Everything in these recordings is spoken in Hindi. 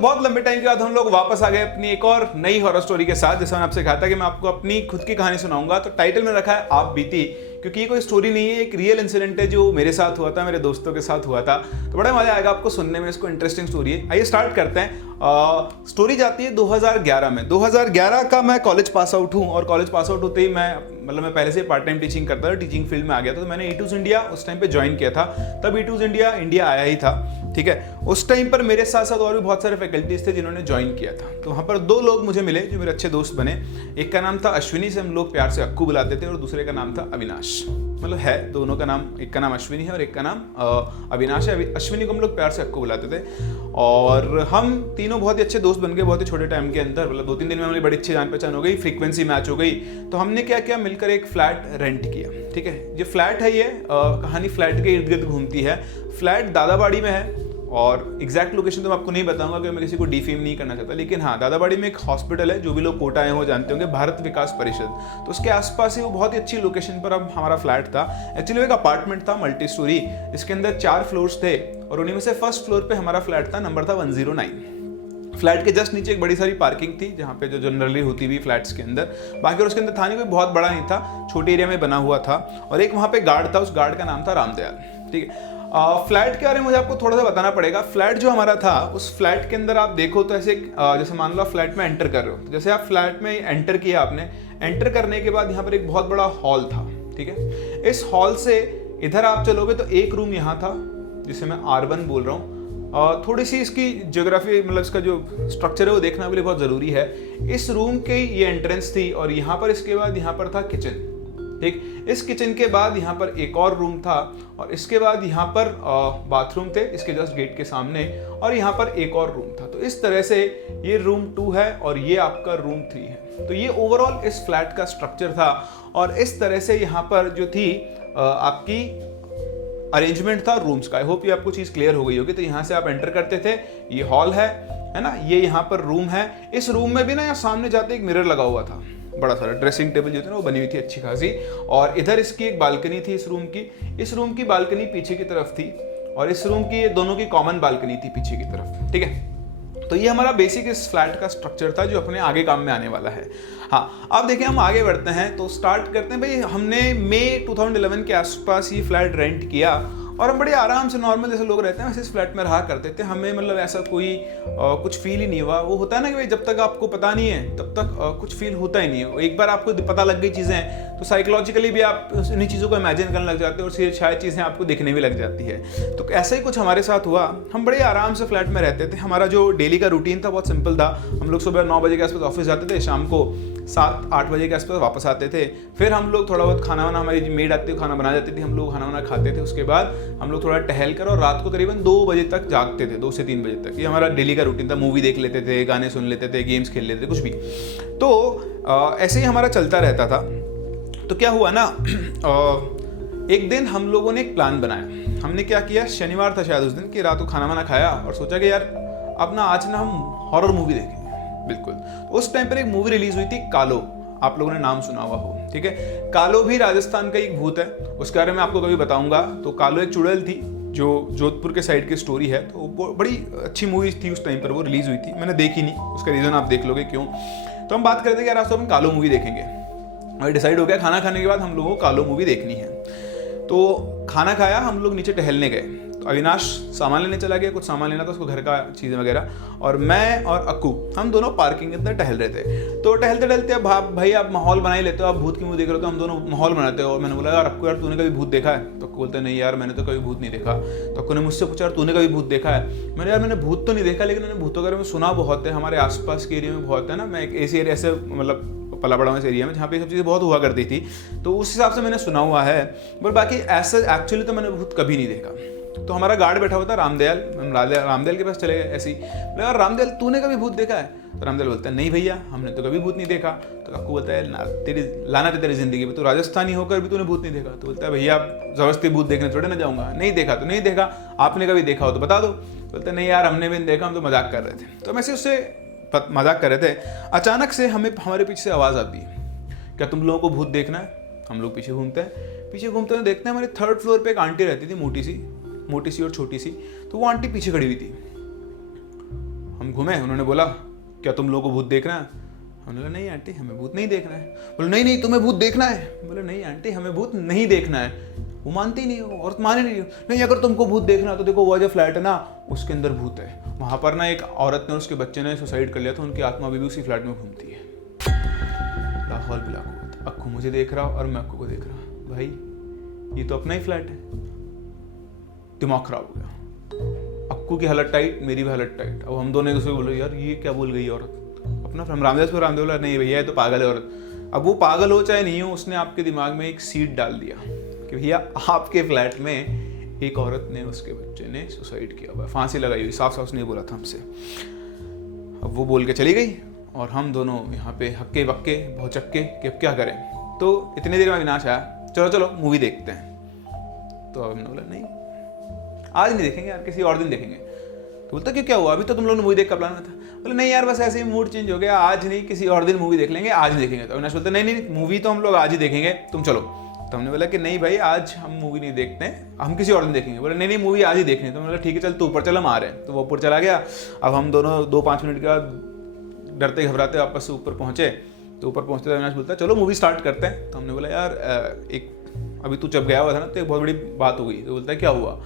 बहुत लंबे टाइम के बाद हम लोग वापस आ गए अपनी एक और नई हॉरर स्टोरी के साथ। जैसा मैंने आपसे कहा था कि मैं आपको अपनी खुद की कहानी सुनाऊंगा, तो टाइटल में रखा है आप बीती, क्योंकि ये कोई स्टोरी नहीं है, एक रियल इंसिडेंट है जो मेरे साथ हुआ था, मेरे दोस्तों के साथ हुआ था। तो बड़ा मजा आएगा आपको सुनने में, इसको इंटरेस्टिंग स्टोरी है। आइए स्टार्ट करते हैं। स्टोरी जाती है 2011 में। 2011 का मैं कॉलेज पास आउट हूँ, और कॉलेज पास आउट होते ही मैं पहले से पार्ट टाइम टीचिंग करता था, टीचिंग फील्ड में आ गया था। तो मैंने ईटूज इंडिया उस टाइम पे ज्वाइन किया था, तब ईटूज इंडिया आया ही था, ठीक है। उस टाइम पर मेरे साथ साथ और भी बहुत सारे फैकल्टीज थे जिन्होंने ज्वाइन किया था। तो वहाँ पर दो लोग मुझे मिले जो मेरे अच्छे दोस्त बने। एक का नाम था अश्विनी, से हम लोग प्यार से अक्कू बुलाते थे, और दूसरे का नाम था अविनाश। मतलब है दोनों का नाम, एक का नाम अश्विनी है और एक का नाम अविनाश है। अश्विनी को हम लोग प्यार से अक्कू बुलाते थे, और हम तीनों बहुत ही अच्छे दोस्त बन गए बहुत ही छोटे टाइम के अंदर। मतलब 2-3 दिन में हमारी बड़ी अच्छी जान पहचान हो गई, फ्रीक्वेंसी मैच हो गई। तो हमने क्या किया, मिलकर एक फ्लैट रेंट किया, ठीक है। ये फ्लैट है, ये कहानी फ्लैट के इर्द गिर्द घूमती है। फ्लैट दादाबाड़ी में है, और एग्जैक्ट लोकेशन तो मैं आपको नहीं बताऊंगा क्योंकि मैं किसी को डिफेम नहीं करना चाहता, लेकिन हाँ, दादाबाड़ी में एक हॉस्पिटल है, जो भी लोग कोटा आए हो जानते होंगे, भारत विकास परिषद। तो उसके आसपास ही वो बहुत ही अच्छी लोकेशन पर अब हमारा फ्लैट था। एक्चुअली एक अपार्टमेंट था, मल्टी स्टोरी, इसके अंदर 4 फ्लोर्स थे, और उन्हीं में से फर्स्ट फ्लोर पे हमारा फ्लैट था, नंबर था 109। फ्लैट के जस्ट नीचे एक बड़ी सारी पार्किंग थी, जहाँ पे जो जनरली होती हुई फ्लैट्स के अंदर। बाकी और उसके अंदर था नहीं, कोई बहुत बड़ा नहीं था, छोटे एरिया में बना हुआ था। और एक वहाँ पे गार्ड था, उस गार्ड का नाम था रामदयाल, ठीक है। फ्लैट के बारे में मुझे आपको थोड़ा सा बताना पड़ेगा। फ्लैट जो हमारा था, उस फ्लैट के अंदर आप देखो तो ऐसे जैसे मान लो आप फ्लैट में एंटर कर रहे हो, तो जैसे आप फ्लैट में एंटर किया आपने, एंटर करने के बाद यहाँ पर एक बहुत बड़ा हॉल था, ठीक है। इस हॉल से इधर आप चलोगे तो एक रूम यहाँ था, जिसे मैं R1 बोल रहा हूँ। थोड़ी सी इसकी ज्योग्राफी, मतलब इसका जो स्ट्रक्चर है वो देखना भी बहुत ज़रूरी है। इस रूम की ये एंट्रेंस थी, और यहाँ पर इसके बाद यहाँ पर था किचन, ठीक। इस किचन के बाद यहाँ पर एक और रूम था, और इसके बाद यहाँ पर बाथरूम थे इसके जस्ट गेट के सामने, और यहाँ पर एक और रूम था। तो इस तरह से ये रूम 2 है और ये आपका रूम 3 है। तो ये ओवरऑल इस फ्लैट का स्ट्रक्चर था, और इस तरह से यहाँ पर जो थी आपकी अरेंजमेंट था रूम्स का। आई होप ये आपको चीज़ क्लियर हो गई होगी। तो यहाँ से आप एंटर करते थे, ये हॉल है ना, ये यहाँ पर रूम है। इस रूम में भी ना यहाँ सामने जाते एक मिरर लगा हुआ था, बड़ा सारा ड्रेसिंग टेबल जो थी ना वो बनी हुई थी अच्छी खासी, और इधर इसकी एक बालकनी थी इस रूम की बालकनी पीछे की तरफ थी, और इस रूम की दोनों की कॉमन बालकनी थी पीछे की तरफ, ठीक है। तो ये हमारा बेसिक इस फ्लैट का स्ट्रक्चर था जो अपने आगे काम में आने वाला है। हाँ, अब देखिए हम आगे बढ़ते हैं, तो स्टार्ट करते हैं। भाई हमने मई 2011 के आसपास ये फ्लैट रेंट किया, और हम बड़े आराम से नॉर्मल जैसे लोग रहते हैं वैसे इस फ्लैट में रहा करते थे। हमें मतलब ऐसा कोई कुछ फील ही नहीं हुआ। वो होता है ना कि भाई जब तक आपको पता नहीं है तब तक कुछ फील होता ही नहीं है। एक बार आपको पता लग गई चीज़ें तो साइकोलॉजिकली भी आप उन्हीं चीज़ों को इमेजिन करने लग जाते हो, और शायद चीज़ें आपको दिखने भी लग जाती है। तो ऐसा ही कुछ हमारे साथ हुआ। हम बड़े आराम से फ्लैट में रहते थे। हमारा जो डेली का रूटीन था बहुत सिंपल था। हम लोग सुबह 9 बजे के आसपास ऑफिस जाते थे, शाम को 7-8 बजे के आसपास वापस आते थे। फिर हम लोग थोड़ा बहुत खाना वाना, हमारी मेड आती थी खाना बना जाती थी, हम लोग खाना वाना खाते थे। उसके बाद हम लोग थोड़ा टहल कर और रात को करीबन 2 बजे तक जागते थे, 2 से 3 बजे तक। ये हमारा डेली का रूटीन था। मूवी देख लेते थे, गाने सुन लेते थे, गेम्स खेल लेते थे, कुछ भी। तो ऐसे ही हमारा चलता रहता था। तो क्या हुआ ना, एक दिन हम लोगों ने एक प्लान बनाया। हमने क्या किया, शनिवार था शायद उस दिन, कि रात को खाना वाना खाया और सोचा कि यार अब ना आज ना हम हॉरर मूवी देखेंगे। बिल्कुल, उस टाइम पर एक मूवी रिलीज हुई थी कालो, आप लोगों ने नाम सुना हुआ हो, ठीक है। कालो भी राजस्थान का एक भूत है, उसके बारे में आपको कभी बताऊंगा। तो कालो एक चुड़ैल थी जो जोधपुर के साइड की स्टोरी है। तो वो बड़ी अच्छी मूवी थी, उस टाइम पर वो रिलीज हुई थी। मैंने देखी नहीं, उसका रीज़न आप देख लोगे क्यों। तो हम बात करते हैं कि आज तो हम कालो मूवी देखेंगे, और डिसाइड हो गया खाना खाने के बाद हम लोगों को कालो मूवी देखनी है। तो खाना खाया, हम लोग नीचे टहलने गए। तो अविनाश सामान लेने चला गया, कुछ सामान लेना था उसको, घर का चीज़ें वगैरह, और मैं और अक्कू हम दोनों पार्किंग के अंदर टहल रहे थे। तो टहलते टहलते अब भाई आप माहौल बना ही लेते हो, आप भूत की मूवी देख रहे हो तो हम दोनों माहौल बनाते हो। और मैंने बोला यार अक्कू, यार तूने कभी भूत देखा है? तो अक्कू बोलते हैं नहीं यार मैंने तो कभी भूत नहीं देखा। तो अक्कू ने मुझसे पूछा यार तूने कभी भूत देखा है? मैंने यार मैंने भूत तो नहीं देखा, लेकिन मैंने भूतों के बारे में सुना बहुत है, हमारे आसपास के एरिया में बहुत है ना। मैं एक ऐसे एरिया से मतलब पला बड़ा इस एरिया में जहाँ पे सब चीज़ें बहुत हुआ करती थी, तो उस हिसाब से मैंने सुना हुआ है। बट बाकी ऐसा एक्चुअली तो मैंने भूत कभी नहीं देखा। तो हमारा गार्ड बैठा हुआ था रामदयाल, हम रामदयाल के पास चले गए ऐसे ही। बोले यार रामदयाल तूने कभी भूत देखा है? तो रामदयाल बोलता है नहीं भैया हमने तो कभी भूत नहीं देखा। तो अक्कू बोलता है तेरी लाना तेरी जिंदगी में, तो राजस्थानी होकर भी तूने भूत नहीं देखा? तो बोलता है भैया जबरदस्ती भूत देखने थोड़े ना जाऊंगा। नहीं देखा तो नहीं देखा, आपने कभी देखा हो तो बता दो। बोलते नहीं यार हमने भी नहीं देखा, हम तो मजाक कर रहे थे। तो हम ऐसे उससे मजाक कर रहे थे। अचानक से हमारे पीछे से आवाज़ आती है, क्या तुम लोगों को भूत देखना है? हम लोग पीछे घूमते हैं, देखते हैं हमारे 3rd फ्लोर पे एक आंटी रहती थी, मोटी सी और छोटी सी। तो वो आंटी पीछे खड़ी हुई थी। हम घूमे। उन्होंने बोला क्या तुम लोगों को भूत देखना है? हमने बोला नहीं आंटी हमें भूत नहीं देखना है। बोले नहीं नहीं तुम्हें भूत देखना है। बोले नहीं आंटी हमें भूत नहीं देखना है। वो मानती नहीं, वो औरत माने नहीं अगर तुमको भूत देखना तो देखो वो जो फ्लैट है ना उसके अंदर भूत है। वहाँ पर ना एक औरत ने उसके बच्चे ने सुसाइड कर लिया था, उनकी आत्मा अभी भी उसी फ्लैट में घूमती है। लाहौल बिलाकुवत। अक्कू मुझे देख रहा और मैं अक्कू को देख रहा, भाई ये तो अपना ही फ्लैट है। दिमाग खराब हो गया। अक्कू की हालत टाइट, मेरी भी हालत टाइट। अब हम दोनों एक दूसरे को बोले यार ये क्या बोल गई औरत अपना। हम रामदेव बोला नहीं भैया ये तो पागल है औरत। अब वो पागल हो चाहे नहीं हो, उसने आपके दिमाग में एक सीड डाल दिया कि भैया आपके फ्लैट में एक औरत ने उसके बच्चे ने सुसाइड किया हुआ है, फांसी लगाई हुई। साफ साफ उसने बोला था हमसे। अब वो बोल के चली गई और हम दोनों यहाँ पे हक्के बक्के भौचक्के कि अब क्या करें। तो इतनी देर में अविनाश आया, चलो चलो मूवी देखते हैं। तो हमने बोला नहीं आज नहीं देखेंगे यार, किसी और दिन देखेंगे। तो बोलता क्या हुआ, अभी तो तुम लोग ने मूवी देख का प्लान था। बोले नहीं यार बस ऐसे ही मूड चेंज हो गया, आज नहीं किसी और दिन मूवी देख लेंगे, आज नहीं देखेंगे। तो अविनाश बोलते नहीं नहीं मूवी तो हम लोग आज ही देखेंगे, तुम चलो। तो हमने बोला कि नहीं भाई आज हम मूवी नहीं देखते हैं, हम किसी और दिन देखेंगे। बोले नहीं नहीं मूवी आज ही देखनी है। तो मैंने बोला ठीक है चल तू ऊपर चल हम आ रहे हैं। तो वो ऊपर चला गया। अब हम दोनों 2-5 मिनट के बाद डरते घबराते वापस से ऊपर पहुंचे। तो ऊपर पहुंचते अविनाश बोलता चलो मूवी स्टार्ट करते हैं। तो हमने बोला यार एक अभी तू जब गया हुआ था ना तो एक बहुत बड़ी बात हो गई। तो बोलता है क्या हुआ?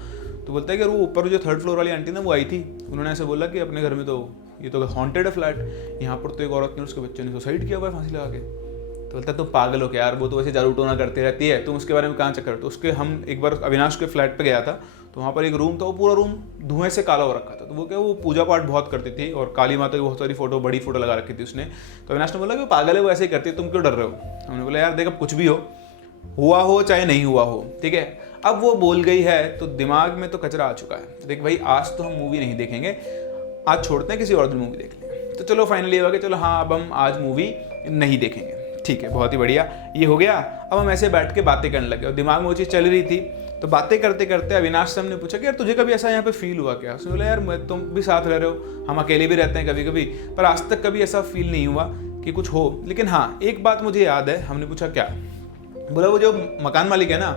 तो बोलता है कि वो ऊपर जो 3rd फ्लोर वाली आंटी ना वो आई थी, उन्होंने ऐसे बोला कि अपने घर में तो ये तो हॉन्टेड है फ्लैट, यहाँ पर तो एक औरत ने उसके बच्चे ने सुसाइड किया हुआ है फांसी लगा के। तो बोलता है तुम पागल हो क्या यार, वो तो वैसे जादू टोना करती रहती है, तुम उसके बारे में कहाँ चक्कर। तो उसके हम एक बार अविनाश के फ्लैट पे गया था, तो वहाँ पर एक रूम था, वो पूरा रूम धुएं से काला हो रखा था। तो वो क्या वो पूजा पाठ बहुत करती थी और काली माता की बहुत सारी फोटो बड़ी फोटो लगा रखी थी उसने। तो अविनाश ने बोला कि वो पागल है, वो ऐसे ही करती है, तुम क्यों डर रहे हो? हमने बोला यार देख अब कुछ भी हो, हुआ हो चाहे नहीं हुआ हो, ठीक है। अब वो बोल गई है तो दिमाग में तो कचरा आ चुका है। तो देख भाई आज तो हम मूवी नहीं देखेंगे, आज छोड़ते हैं किसी और दिन मूवी देख लेंगे। तो चलो फाइनली हुआ कि चलो हाँ अब हम आज मूवी नहीं देखेंगे, ठीक है बहुत ही बढ़िया ये हो गया। अब हम ऐसे बैठ के बातें करने लगे और दिमाग में वो चीज़ चल रही थी। तो बातें करते करते अविनाश से हमने पूछा कि यार तुझे कभी ऐसा यहाँ पे फील हुआ क्या? उसने बोला यार तुम भी साथ रह रहे हो, हम अकेले भी रहते हैं कभी कभी, पर आज तक कभी ऐसा फील नहीं हुआ कि कुछ हो। लेकिन हाँ एक बात मुझे याद है। हमने पूछा क्या? बोला वो जो मकान मालिक है ना,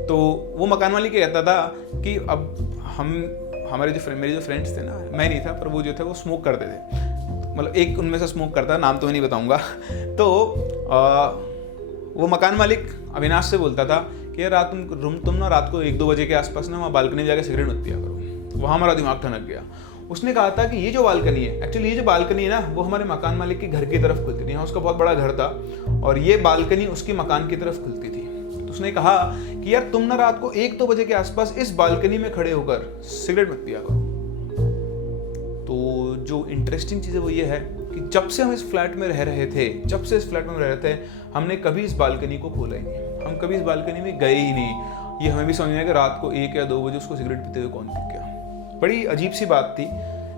तो वो मकान मालिक कहता था कि अब हमारे जो मेरे जो फ्रेंड्स थे ना, मैं नहीं था पर वो जो थे वो स्मोक करते थे, मतलब एक उनमें से स्मोक करता, नाम तो मैं नहीं बताऊंगा। तो वो मकान मालिक अविनाश से बोलता था कि यार तुम ना रात को 1-2 बजे के आसपास ना वहाँ बालकनी में जाकर सिगरेट मत पिया करो। वहाँ हमारा दिमाग ठनक गया। उसने कहा था कि ये जो बालकनी है, एक्चुअली ये जो बालकनी है ना वो हमारे मकान मालिक के घर की तरफ खुलती थी। यहाँ उसका बहुत बड़ा घर था और ये बालकनी उसके मकान की तरफ खुलती थी। तो उसने कहा कि यार तुम ना रात को 1-2 बजे के आसपास इस बालकनी में खड़े होकर सिगरेट मत पिया करो। तो जो इंटरेस्टिंग चीज़ है वो ये है कि जब से हम इस फ्लैट में रह रहे थे, हमने कभी इस बालकनी को खोला ही नहीं, हम कभी इस बालकनी में गए ही नहीं। ये हमें भी समझ में आया कि रात को 1 या 2 बजे उसको सिगरेट पीते हुए कौन दिख गया। बड़ी अजीब सी बात थी,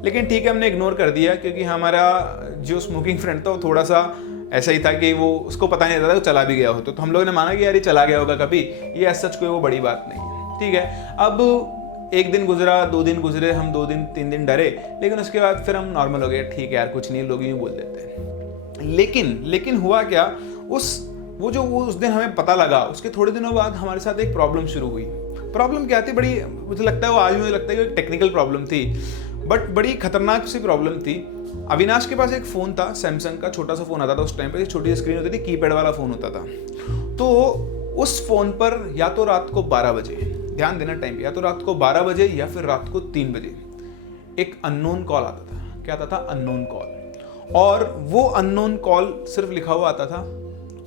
लेकिन ठीक है हमने इग्नोर कर दिया क्योंकि हमारा जो स्मोकिंग फ्रेंड था वो थोड़ा सा ऐसा ही था कि वो उसको पता नहीं था वो चला भी गया हो। तो हम लोगों ने माना कि यार ये चला गया होगा कभी, ये ऐसा सच कोई वो बड़ी बात नहीं है, ठीक है। अब 1 दिन गुजरा, 2 दिन गुजरे, हम 2 दिन 3 दिन डरे, लेकिन उसके बाद फिर हम नॉर्मल हो गए, ठीक है यार कुछ नहीं, लोग यूँ बोल देते हैं। लेकिन हुआ क्या, उस दिन हमें पता लगा, उसके थोड़े दिनों बाद हमारे साथ एक प्रॉब्लम शुरू हुई। प्रॉब्लम क्या थी, बड़ी मुझे लगता है वो आज मुझे लगता है कि एक टेक्निकल प्रॉब्लम थी, बट बड़ी खतरनाक सी प्रॉब्लम थी। अविनाश के पास एक फ़ोन था, सैमसंग का छोटा सा फ़ोन आता था उस टाइम पे, छोटी स्क्रीन होती थी, कीपैड वाला फ़ोन होता था। तो उस फ़ोन पर या तो रात को 12 बजे, ध्यान देना टाइम पे, या तो रात को 12 बजे या फिर रात को 3 बजे एक अननोन कॉल आता था। क्या आता था? Unknown call. और वो अननोन कॉल सिर्फ लिखा हुआ आता था,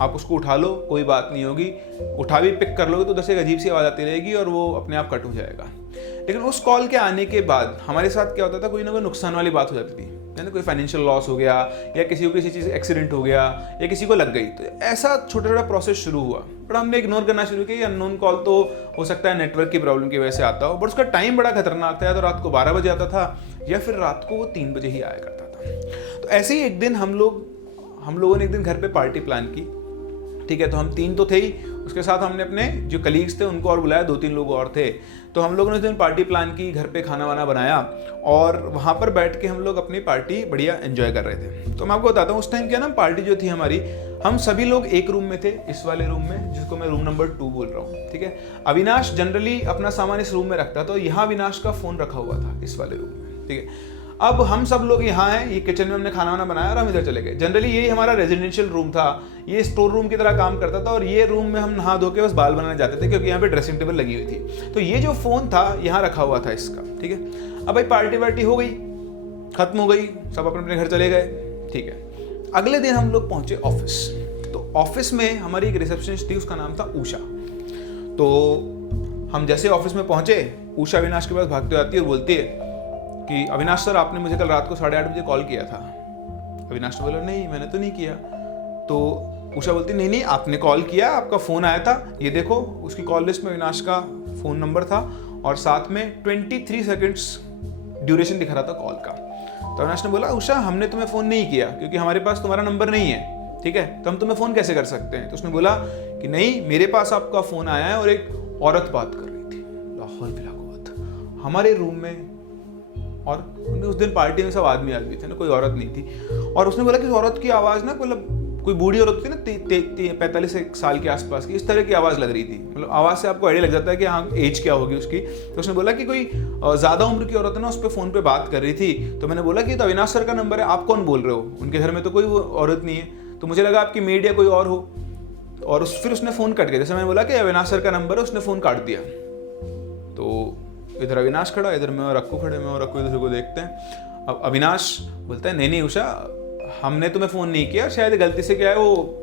आप उसको उठा लो कोई बात नहीं होगी, उठा भी पिक कर लोगे तो उधर से एक अजीब सी आवाज़ आती रहेगी और वो अपने आप कट हो जाएगा। लेकिन उस कॉल के आने के बाद हमारे साथ क्या होता था, कोई ना कोई नुकसान वाली बात हो जाती थी, यानी कोई फाइनेंशियल लॉस हो गया या किसी को किसी चीज़ एक्सीडेंट हो गया या किसी को लग गई, तो ऐसा छोटा छोटा प्रोसेस शुरू हुआ। बट हमने इग्नोर करना शुरू किया, अननोन कॉल तो हो सकता है नेटवर्क की प्रॉब्लम की वजह से आता हो, बट उसका टाइम बड़ा खतरनाक था, या तो रात को 12 बजे आता था या फिर रात को वो 3 बजे ही आया करता था। तो ऐसे ही एक दिन हम लोगों ने एक दिन घर पे पार्टी प्लान की, ठीक है। तो हम 3 तो थे ही, उसके साथ हमने अपने जो कलीग्स थे उनको और बुलाया, 2-3 लोग और थे। तो हम लोगों ने उस दिन पार्टी प्लान की, घर पे खाना वाना बनाया और वहाँ पर बैठ के हम लोग अपनी पार्टी बढ़िया एंजॉय कर रहे थे। तो मैं आपको बताता हूँ उस टाइम क्या ना, पार्टी जो थी हमारी, हम सभी लोग एक रूम में थे, इस वाले रूम में जिसको मैं रूम नंबर 2 बोल रहा हूँ, ठीक है। अविनाश जनरली अपना सामान इस रूम में रखता, तो यहाँ अविनाश का फ़ोन रखा हुआ था इस वाले रूम में, ठीक है। अब हम सब लोग यहाँ हैं, ये किचन में हमने खाना वाना बनाया और हम इधर चले गए। जनरली यही हमारा रेजिडेंशियल रूम था, ये स्टोर रूम की तरह काम करता था और ये रूम में हम नहा धो के बस बाल बनाने जाते थे क्योंकि यहाँ पे ड्रेसिंग टेबल लगी हुई थी। तो ये जो फ़ोन था यहाँ रखा हुआ था इसका, ठीक है। अब भाई पार्टी वार्टी हो गई, खत्म हो गई, सब अपने अपने घर चले गए, ठीक है। अगले दिन हम लोग पहुंचे ऑफिस। तो ऑफिस में हमारी एक रिसेप्शनिस्ट थी, उसका नाम था उषा। तो हम जैसे ऑफिस में पहुंचे, उषा अविनाश के पास भागते आती है और बोलती है कि अविनाश सर, आपने मुझे कल रात को 8:30 बजे कॉल किया था। अविनाश ने बोला नहीं, मैंने तो नहीं किया। तो उषा बोलती नहीं नहीं, आपने कॉल किया, आपका फ़ोन आया था, ये देखो। उसकी कॉल लिस्ट में अविनाश का फ़ोन नंबर था और साथ में 23 सेकेंड्स ड्यूरेशन दिखा रहा था कॉल का। तो अविनाश ने बोला उषा, हमने तुम्हें फ़ोन नहीं किया क्योंकि हमारे पास तुम्हारा नंबर नहीं है, ठीक है, तो हम तुम्हें फ़ोन कैसे कर सकते हैं। तो उसने बोला कि नहीं, मेरे पास आपका फ़ोन आया है और एक औरत बात कर रही थी। लाहौल बिलाकुवत हमारे रूम में, और उस दिन पार्टी में सब आदमी थे ना, कोई औरत नहीं थी। और उसने बोला कि औरत की आवाज़ ना, मतलब कोई बूढ़ी औरत थी ना, 45 साल के आसपास की, इस तरह की आवाज़ लग रही थी। मतलब आवाज़ से आपको आइडिया लग जाता है कि हाँ एज क्या होगी उसकी। तो उसने बोला कि कोई ज़्यादा उम्र की औरत है ना, उस पर फ़ोन पे बात कर रही थी। तो मैंने बोला कि तो अविनाश सर का नंबर है, आप कौन बोल रहे हो, उनके घर में तो कोई औरत नहीं है। तो मुझे लगा आपकी मेड या कोई और हो। और फिर उसने फ़ोन कट गया। जैसे मैंने बोला कि अविनाश सर का नंबर है, उसने फ़ोन काट दिया। तो इधर अविनाश खड़ा, इधर मैं और अक्कू खड़े, मैं और अक्कू दूसरे को देखते हैं। अब अविनाश बोलता है नहीं उषा, हमने तुम्हें फ़ोन नहीं किया, शायद गलती से क्या है वो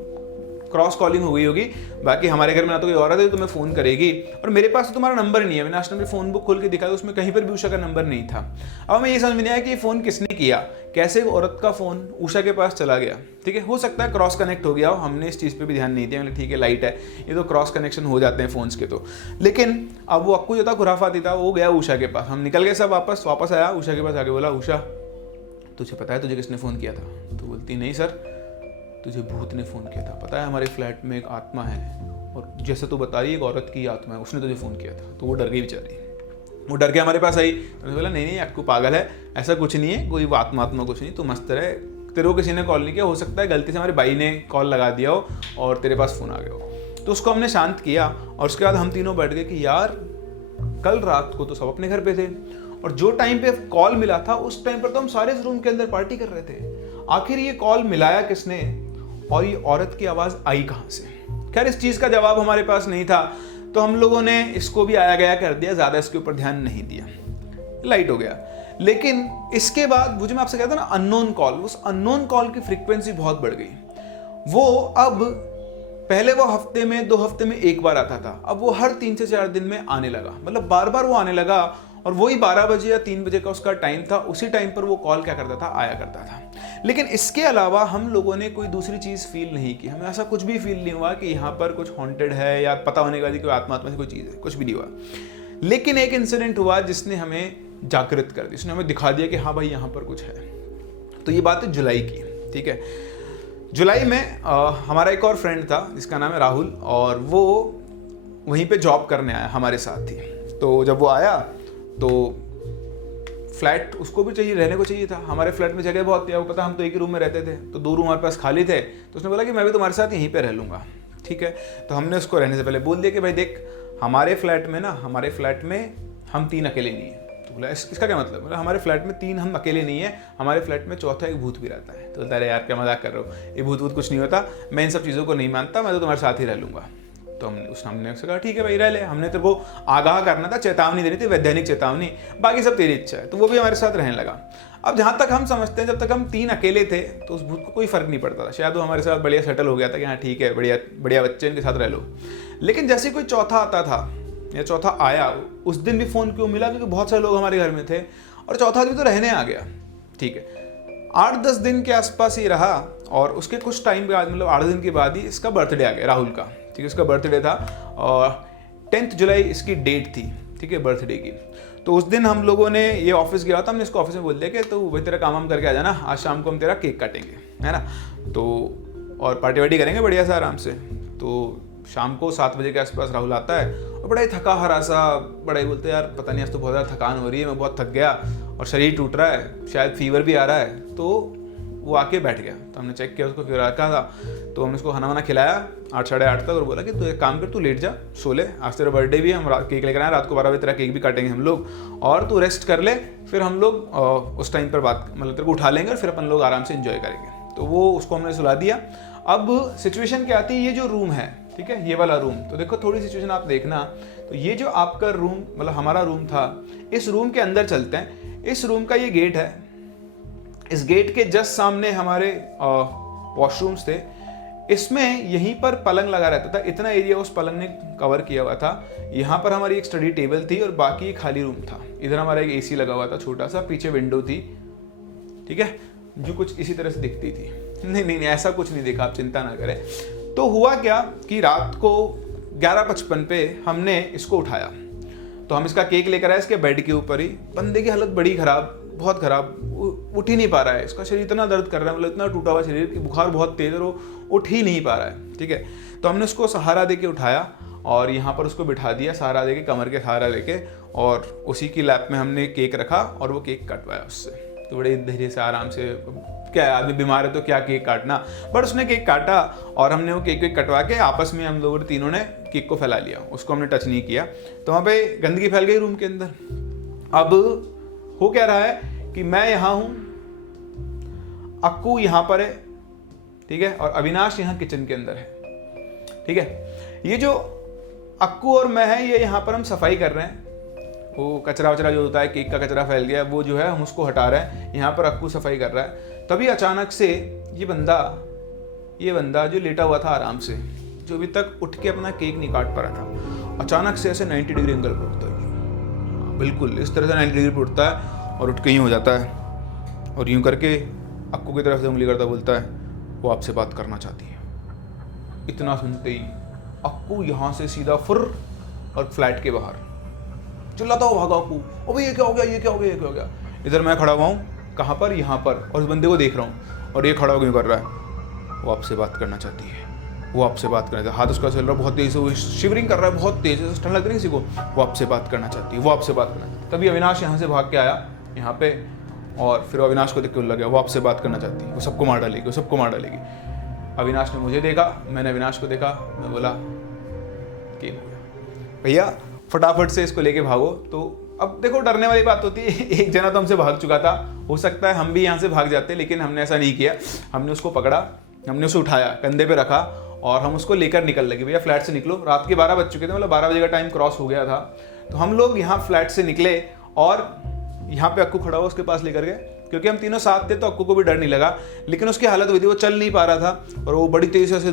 क्रॉस कॉलिंग हो गई होगी। बाकी हमारे घर में ना तो कोई औरत है जो तुम्हें फ़ोन करेगी, और मेरे पास तो तुम्हारा नंबर नहीं है। अविनाश ने भी फ़ोन बुक खोल के दिखा, तो उसमें कहीं पर भी उषा का नंबर नहीं था। अब हमें ये समझ में नहीं आया कि ये फ़ोन किसने किया, कैसे औरत का फ़ोन उषा के पास चला गया, ठीक है। हो सकता है क्रॉस कनेक्ट हो गया हो, हमने इस चीज़ पे भी ध्यान नहीं दिया। मतलब ठीक है, लाइट है, ये तो क्रॉस कनेक्शन हो जाते हैं फ़ोन्स के। तो लेकिन अब वो अक्कू जो था खुराफाती था, वो गया उषा के पास। हम निकल गए सब, वापस आया उषा के पास आके बोला उषा, तुझे पता है तुझे किसने फ़ोन किया था। तो बोलती नहीं सर, तुझे भूत ने फ़ोन किया था। पता है हमारे फ्लैट में एक आत्मा है, और जैसे तू बता रही है एक औरत की आत्मा है, उसने तुझे फ़ोन किया था। तो वो डर गई बेचारी, वो डर के हमारे पास आई। तो मैंने बोला नहीं अक्कू पागल है, ऐसा कुछ नहीं है, कोई आत्मा कुछ नहीं, तू मस्त रहे, तेरे को किसी ने कॉल नहीं किया, हो सकता है गलती से हमारे भाई ने कॉल लगा दिया हो और तेरे पास फ़ोन आ गया हो। तो उसको हमने शांत किया और उसके बाद हम तीनों बैठ गए कि यार कल रात को तो सब अपने घर पे थे, और जो टाइम पे कॉल मिला था उस टाइम पर तो हम सारे रूम के अंदर पार्टी कर रहे थे। आखिर ये कॉल मिलाया किसने और ये औरत की आवाज़ आई कहाँ से। खैर इस चीज़ का जवाब हमारे पास नहीं था, तो हम लोगों ने इसको भी आया गया कर दिया, ज़्यादा इसके ऊपर ध्यान नहीं दिया, लाइट हो गया। लेकिन इसके बाद वो जो मैं आपसे कहता ना अननोन कॉल, उस अननोन कॉल की फ्रीक्वेंसी बहुत बढ़ गई। वो अब पहले वो हफ्ते में 2 हफ्ते में एक बार आता था, अब वो हर 3 से 4 दिन में आने लगा। मतलब बार बार वो आने लगा, और वही 12 बजे या 3 बजे का उसका टाइम था, उसी टाइम पर वो कॉल क्या करता था, आया करता था। लेकिन इसके अलावा हम लोगों ने कोई दूसरी चीज़ फील नहीं की, हमें ऐसा कुछ भी फील नहीं हुआ कि यहाँ पर कुछ हॉन्टेड है या पता होने वाली कोई आत्मा से कोई चीज़ है, कुछ भी नहीं हुआ। लेकिन एक इंसिडेंट हुआ जिसने हमें जागृत कर दी, उसने हमें दिखा दिया कि हाँ भाई यहाँ पर कुछ है। तो ये बात है जुलाई की, ठीक है। जुलाई में हमारा एक और फ्रेंड था जिसका नाम है राहुल, और वो वहीं पे जॉब करने आया हमारे साथ ही। तो जब वो आया तो फ्लैट उसको भी चाहिए, रहने को चाहिए था। हमारे फ्लैट में जगह बहुत थी, वो पता हम तो एक ही रूम में रहते थे, तो 2 रूम हमारे पास खाली थे। तो उसने बोला कि मैं भी तुम्हारे साथ यहीं पे रह लूँगा, ठीक है। तो हमने उसको रहने से पहले बोल दिया कि भाई देख, हमारे फ्लैट में हम 3 अकेले नहीं हैं। तो बोला इसका क्या मतलब। बोला हमारे फ्लैट में 3 हम अकेले नहीं है, हमारे फ्लैट में चौथा एक भूत भी रहता है। तो बोलता है यार क्या मजाक कर रहे हो, ये भूत कुछ नहीं होता, मैं इन सब चीज़ों को नहीं मानता, मैं तो तुम्हारे साथ ही रह लूँगा। तो हमने उससे कहा ठीक है भाई रह ले, हमने तेरे को आगाह करना था, चेतावनी देनी थी, वैधानिक चेतावनी, बाकी सब तेरी इच्छा है। तो वो भी हमारे साथ रहने लगा। अब जहाँ तक हम समझते हैं, जब तक हम 3 अकेले थे तो उस भूत को कोई फर्क नहीं पड़ता था, शायद वो हमारे साथ बढ़िया सेटल हो गया था कि हाँ ठीक है, बढ़िया बढ़िया बच्चे, इनके साथ रह लो। लेकिन जैसे कोई चौथा आता था या चौथा आया, उस दिन भी फ़ोन क्यों मिला, क्योंकि बहुत सारे लोग हमारे घर में थे, और चौथा आदमी तो रहने आ गया, ठीक है। 8-10 दिन के आसपास ही रहा, और उसके कुछ टाइम के बाद, मतलब 8 दिन के बाद ही इसका बर्थडे आ गया, राहुल का, ठीक है। उसका बर्थडे था और 10 जुलाई इसकी डेट थी, ठीक है, बर्थडे की। तो उस दिन हम लोगों ने, ये ऑफिस गया था, हमने इसको ऑफिस में बोल दिया कि तो भाई तेरा काम करके आ जाना, आज शाम को हम तेरा केक काटेंगे, है ना, तो और पार्टी वार्टी करेंगे बढ़िया सा आराम से। तो शाम को 7 बजे के आसपास राहुल आता है और बड़ा ही थका हारा सा, बड़ा ही बोलते यार पता नहीं आज तो बहुत ज़्यादा थकान हो रही है, मैं बहुत थक गया और शरीर टूट रहा है, शायद फीवर भी आ रहा है। तो वो आके बैठ गया। तो हमने चेक किया उसको, फिर रखा था तो हमने उसको खाना वाना खिलाया 8 साढ़े 8 तक, और बोला कि तू एक काम कर, तू लेट जा, सो ले, आज तेरा बर्थडे भी है, हम केक लेकर आए रात को 12 बजे, तेरा केक भी काटेंगे हम लोग, और तू रेस्ट कर ले, फिर हम लोग उस टाइम पर बात मतलब तेरे को उठा लेंगे और फिर अपन लोग आराम से इंजॉय करेंगे। तो वो उसको हमने सुला दिया। अब सिचुएशन क्या आती है, ये जो रूम है, ठीक है, ये वाला रूम, तो देखो थोड़ी सिचुएशन आप देखना, तो ये जो आपका रूम मतलब हमारा रूम था, इस रूम के अंदर चलते हैं। इस रूम का ये गेट है, इस गेट के जस्ट सामने हमारे वॉशरूम्स थे। इसमें यहीं पर पलंग लगा रहता था, इतना एरिया उस पलंग ने कवर किया हुआ था। यहाँ पर हमारी एक स्टडी टेबल थी और बाकी एक खाली रूम था। इधर हमारा एक एसी लगा हुआ था छोटा सा, पीछे विंडो थी, ठीक है, जो कुछ इसी तरह से दिखती थी। नहीं, ऐसा कुछ नहीं देखा, आप चिंता ना करें। तो हुआ क्या कि रात को 11:55 पे हमने इसको उठाया, तो हम इसका केक लेकर आए इसके बेड के ऊपर ही। बंदे की हालत बड़ी खराब, बहुत खराब, उठ ही नहीं पा रहा है, इसका शरीर इतना दर्द कर रहा है, मतलब इतना टूटा हुआ शरीर कि बुखार बहुत तेज है, वो उठ ही नहीं पा रहा है, ठीक है। तो हमने उसको सहारा दे के उठाया और यहाँ पर उसको बिठा दिया, सहारा दे के, कमर के सहारा लेके, और उसी की लैप में हमने केक रखा और वो केक कटवाया उससे। तो बड़े धीरे से आराम से, क्या है आदमी बीमार है तो क्या केक काटना, बट उसने केक काटा और हमने वो केक कटवा के आपस में हम लोगों ने तीनों ने केक को फैला लिया, उसको हमने टच नहीं किया। तो वहाँ पे गंदगी फैल गई रूम के अंदर। अब हो क्या रहा है कि मैं यहाँ हूँ, अक्कू यहाँ पर है, ठीक है, और अविनाश यहाँ किचन के अंदर है, ठीक है। ये जो अक्कू और मैं है, ये यहाँ पर हम सफाई कर रहे हैं। वो कचरा वचरा जो होता है, केक का कचरा फैल गया, वो जो है हम उसको हटा रहे हैं। यहाँ पर अक्कू सफाई कर रहा है। तभी अचानक से ये बंदा जो लेटा हुआ था आराम से, जो अभी तक उठ के अपना केक नहीं काट पा रहा था, अचानक से ऐसे 90 डिग्री एंगल पर उठता है, बिल्कुल इस तरह से 90 डिग्री पर उठता है और उठ के यूँ हो जाता है और यूँ करके अक्कू की तरफ से उंगली करता बोलता है, वो आपसे बात करना चाहती है। इतना सुनते ही अक्कू यहाँ से सीधा फुर और फ्लैट के बाहर चिल्लाता हुआ भागा अक्कू, अबे ये क्या हो गया, ये क्या हो गया, ये क्या हो गया। इधर मैं खड़ा हुआ हूँ, कहाँ पर, यहाँ पर, और उस बंदे को देख रहा हूँ और ये खड़ा क्यों कर रहा है, वो आपसे बात करना चाहती है, वो आपसे बात करना चाहती है, हाथ उसका चल रहा है बहुत तेज से, वो शिवरिंग कर रहा है बहुत तेज से, ठंड लग रही है किसी को, वो आपसे बात करना चाहती है, वो आपसे बात करना चाहती है। तभी अविनाश यहाँ से भाग के आया यहाँ पे, और फिर अविनाश को देख के लग गया, वो आपसे बात करना चाहती है, वो सबको मार डालेगी, वो सबको मार डालेगी। अविनाश ने मुझे देखा, मैंने अविनाश को देखा, मैं बोला कि भैया फटाफट से इसको लेके भागो। तो अब देखो डरने वाली बात होती है, एक जना तो हमसे भाग चुका था, हो सकता है हम भी यहाँ से भाग जाते, लेकिन हमने ऐसा नहीं किया। हमने उसको पकड़ा, हमने उसे उठाया, कंधे पे रखा और हम उसको लेकर निकल लगे, भैया फ्लैट से निकलो। रात के 12 बज चुके थे, मतलब 12 बजे का टाइम क्रॉस हो गया था। तो हम लोग यहाँ फ्लैट से निकले और यहाँ पे अक्कू खड़ा हुआ उसके पास लेकर गए, क्योंकि हम तीनों साथ थे तो अक्कू को भी डर नहीं लगा, लेकिन उसकी हालत हुई थी, वो चल नहीं पा रहा था और वो बड़ी तेजी से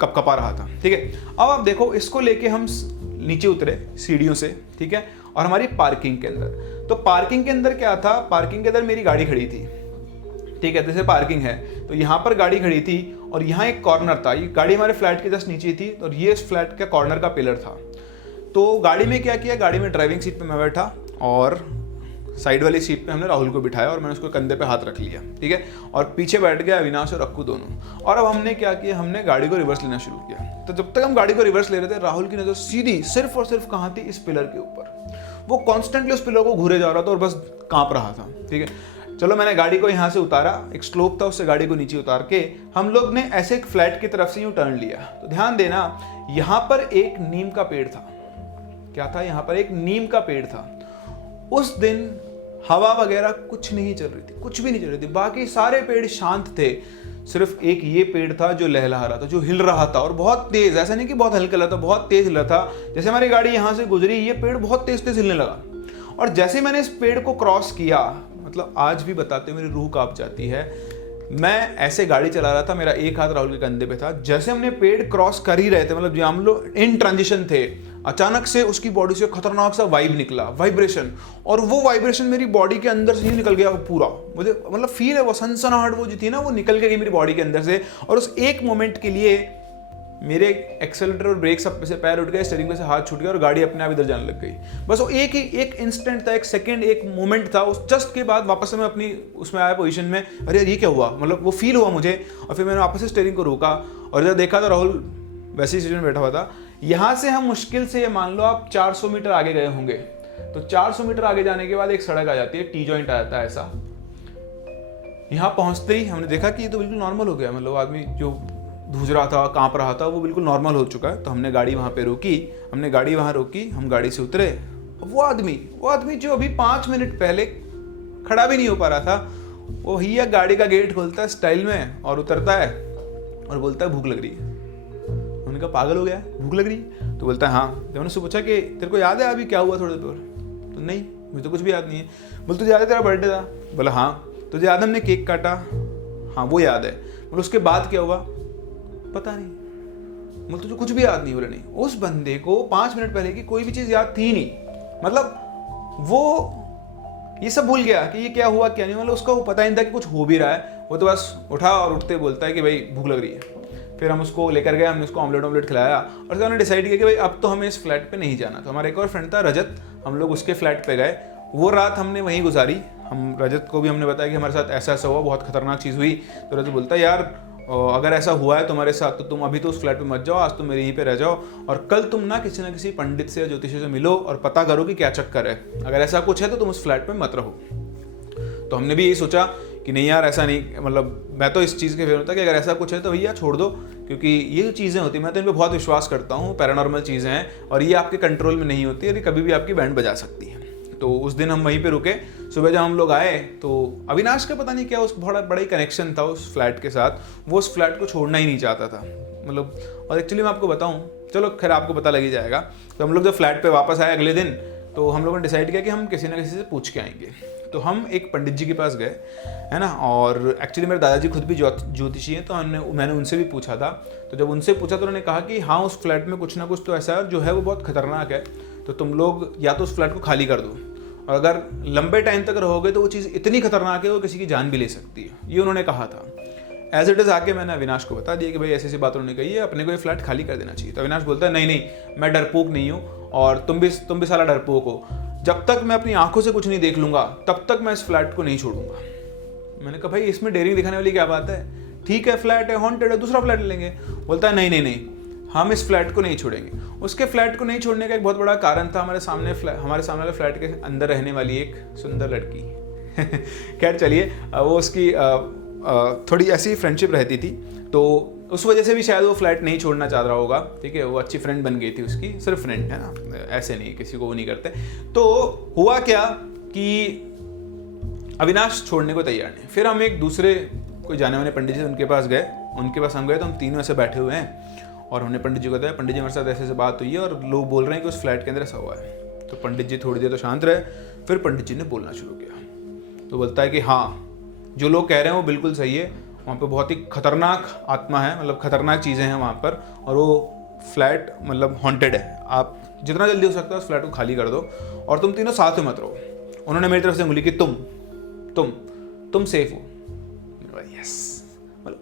कपकपा रहा था, ठीक है। अब आप देखो, इसको लेके हम नीचे उतरे सीढ़ियों से, ठीक है, और हमारी पार्किंग के अंदर। तो पार्किंग के अंदर क्या था, पार्किंग के अंदर मेरी गाड़ी खड़ी थी, ठीक है, जैसे पार्किंग है तो यहाँ पर गाड़ी खड़ी थी और यहाँ एक कॉर्नर था, ये गाड़ी हमारे फ्लैट के जस्ट नीचे थी और ये इस फ्लैट का कॉर्नर का पिलर था। तो गाड़ी में क्या किया, गाड़ी में ड्राइविंग सीट पे मैं बैठा और साइड वाली सीट पे हमने राहुल को बिठाया और मैंने उसको कंधे पे हाथ रख लिया, ठीक है, और पीछे बैठ गया अविनाश और अक्कू दोनों। और अब हमने क्या किया, हमने गाड़ी को रिवर्स लेना शुरू किया। तो जब तक हम गाड़ी को रिवर्स ले रहे थे, राहुल की नज़र सीधी सिर्फ और सिर्फ कहाँ थी, इस पिलर के ऊपर। वो कॉन्स्टेंटली उस पिलर को घूरे जा रहा था और बस काँप रहा था, ठीक है। चलो मैंने गाड़ी को यहाँ से उतारा, एक स्लोप था, उससे गाड़ी को नीचे उतार के हम लोग ने ऐसे एक फ्लैट की तरफ से यूँ टर्न लिया। तो ध्यान देना, यहाँ पर एक नीम का पेड़ था। क्या था, यहाँ पर एक नीम का पेड़ था। उस दिन हवा वगैरह कुछ नहीं चल रही थी, कुछ भी नहीं चल रही थी, बाकी सारे पेड़ शांत थे। सिर्फ एक ये पेड़ था जो लहलहा रहा था, जो हिल रहा था, और बहुत तेज, ऐसा नहीं कि बहुत हल्का हिल रहा था, बहुत तेज हिल रहा था। जैसे हमारी गाड़ी यहाँ से गुजरी, ये पेड़ बहुत तेज तेज हिलने लगा। और जैसे मैंने इस पेड़ को क्रॉस किया, मतलब आज भी बताते हुए मेरी रूह कांप जाती है। मैं ऐसे गाड़ी चला रहा था, मेरा एक हाथ राहुल के कंधे पे था। जैसे हमने पेड़ क्रॉस कर ही रहे थे, मतलब जो हम लोग इन ट्रांजिशन थे, अचानक से उसकी बॉडी से खतरनाक सा वाइब निकला, वाइब्रेशन। और वो वाइब्रेशन मेरी बॉडी के अंदर से ही निकल गया पूरा। मुझे मतलब फील है, वो सनसनाहट वो जो थी ना, वो निकल के गई मेरी बॉडी के अंदर से। और उस एक मोमेंट के लिए मेरे एक्सेलेटर और ब्रेक सब पे से पैर उठ गए, स्टीयरिंग पे से हाथ छूट गया और गाड़ी अपने आप इधर जाने लग गई। बस वो एक ही एक इंस्टेंट था, एक सेकंड, एक मोमेंट था। उस जस्ट के बाद वापस से मैं अपनी उसमें आया पोजीशन में, अरे ये क्या हुआ, मतलब वो फील हुआ मुझे। और फिर मैंने वापस से स्टीयरिंग को रोका और इधर देखा तो राहुल वैसी सिचुएशन में बैठा हुआ था। यहाँ से हम मुश्किल से, ये मान लो आप 400 मीटर आगे गए होंगे। तो 400 मीटर आगे जाने के बाद एक सड़क आ जाती है, टी जॉइंट आ जाता है ऐसा। यहाँ पहुँचते ही हमने देखा कि ये तो बिल्कुल नॉर्मल हो गया, मतलब आदमी जो धूज रहा था, काँप रहा था, वो बिल्कुल नॉर्मल हो चुका है। तो हमने गाड़ी वहाँ पे रोकी, हमने गाड़ी वहाँ रोकी, हम गाड़ी से उतरे। वो आदमी जो अभी 5 मिनट पहले खड़ा भी नहीं हो पा रहा था, वो भैया गाड़ी का गेट खोलता है स्टाइल में और उतरता है और बोलता है भूख लग रही है। उन्होंने कहा पागल हो गया है, भूख लग रही है? तो बोलता है हाँ। जब मैंने उससे पूछा कि तेरे को याद है अभी क्या हुआ थोड़ी देर पर? तो नहीं, मुझे तो कुछ भी याद नहीं है। बोल तुझे याद है तेरा बर्थडे था? बोला हाँ। तुझे याद है हमने केक काटा? हाँ वो याद है। बोले उसके बाद क्या हुआ? पता नहीं। बोले तुझे कुछ भी याद नहीं? बोले नहीं। उस बंदे को 5 मिनट पहले की कोई भी चीज़ याद थी नहीं, मतलब वो ये सब भूल गया कि ये क्या हुआ क्या नहीं, मतलब उसको पता ही नहीं था कि कुछ हो भी रहा है। वो तो बस उठा और उठते बोलता है कि भाई भूख लग रही है। फिर हम उसको लेकर गए, हमने उसको ऑमलेट खिलाया और फिर हमने डिसाइड किया कि भाई अब तो हमें इस फ्लैट पे नहीं जाना। तो हमारा एक और फ्रेंड था रजत, हम लोग उसके फ्लैट पे गए। वो रात हमने वहीं गुजारी। हम रजत को भी हमने बताया कि हमारे साथ ऐसा ऐसा हुआ, बहुत खतरनाक चीज़ हुई। तो रजत बोलता है यार अगर ऐसा हुआ है तुम्हारे साथ तो तुम अभी तो उस फ्लैट पे मत जाओ, आज तुम मेरे यहीं पे रह जाओ और कल तुम ना किसी पंडित से या ज्योतिषी से मिलो और पता करो कि क्या चक्कर है। अगर ऐसा कुछ है तो तुम उस फ्लैट पे मत रहो। तो हमने भी यही सोचा कि नहीं यार ऐसा नहीं, मतलब मैं तो इस चीज़ के फेवर था कि अगर ऐसा कुछ है तो भैया छोड़ दो, क्योंकि ये जो चीज़ें होती हैं मैं तो इन पर बहुत विश्वास करता हूँ। पैरानॉर्मल चीज़ें हैं और ये आपके कंट्रोल में नहीं होती है, ये कभी भी आपकी बैंड बजा सकती है। तो उस दिन हम वहीं पे रुके। सुबह जब हम लोग आए तो अविनाश का पता नहीं क्या उस बड़ा ही कनेक्शन था उस फ्लैट के साथ, वो उस फ्लैट को छोड़ना ही नहीं चाहता था, मतलब। और एक्चुअली मैं आपको बताऊं, चलो खैर आपको पता लग ही जाएगा। तो हम लोग जब फ्लैट पे वापस आए अगले दिन, तो हम लोगों ने डिसाइड किया कि हम किसी ना किसी से पूछ के आएंगे। तो हम एक पंडित जी के पास गए, है ना। और एक्चुअली मेरे दादाजी खुद भी ज्योतिषी हैं, तो मैंने उनसे भी पूछा था। तो जब उनसे पूछा तो उन्होंने कहा कि हाँ उस फ्लैट में कुछ ना कुछ तो ऐसा है जो है वो बहुत खतरनाक है, तो तुम लोग या तो उस फ्लैट को खाली कर दो, और अगर लंबे टाइम तक रहोगे तो वो चीज़ इतनी खतरनाक है वो किसी की जान भी ले सकती है। ये उन्होंने कहा था। एज इट इज़ आके मैंने अविनाश को बता दिया कि भाई ऐसी ऐसी बात उन्होंने कही है, अपने को ये फ्लैट खाली कर देना चाहिए। तो अविनाश बोलता है नहीं मैं डरपोक नहीं हूँ और तुम भी साला डरपोक हो। जब तक मैं अपनी आंखों से कुछ नहीं देख लूँगा तब तक मैं इस फ्लैट को नहीं छोड़ूंगा। मैंने कहा भाई इसमें डेयरिंग दिखाने वाली क्या बात है, ठीक है फ्लैट है, हॉन्टेड है, दूसरा फ्लैट लेंगे। बोलता है नहीं हम इस फ्लैट को नहीं छोड़ेंगे। उसके फ्लैट को नहीं छोड़ने का एक बहुत बड़ा कारण था हमारे सामने वाले फ्लैट के अंदर रहने वाली एक सुंदर लड़की। खैर चलिए, वो उसकी थोड़ी ऐसी फ्रेंडशिप रहती थी, तो उस वजह से भी शायद वो फ्लैट नहीं छोड़ना चाह रहा होगा। ठीक है, वो अच्छी फ्रेंड बन गई थी उसकी, सिर्फ फ्रेंड है ना, ऐसे नहीं किसी को वो नहीं करते। तो हुआ क्या कि अविनाश छोड़ने को तैयार नहीं। फिर हम एक दूसरे कोई जाने वाले पंडित जी उनके पास गए, हम गए तो हम तीनों ऐसे बैठे हुए हैं और हमने पंडित जी को बताया पंडित जी मेरे साथ ऐसे बात हुई है और लोग बोल रहे हैं कि उस फ्लैट के अंदर ऐसा हुआ है। तो पंडित जी थोड़ी देर तो शांत रहे, फिर पंडित जी ने बोलना शुरू किया। तो बोलता है कि हाँ जो लोग कह रहे हैं वो बिल्कुल सही है, वहाँ पे बहुत ही खतरनाक आत्मा है, मतलब खतरनाक चीज़ें हैं वहाँ पर, और वो फ्लैट मतलब हॉन्टेड है। आप जितना जल्दी हो सकता है उस फ्लैट को खाली कर दो और तुम तीनों साथ में मत रहो। उन्होंने मेरी तरफ से उंगली की तुम सेफ हो। यस,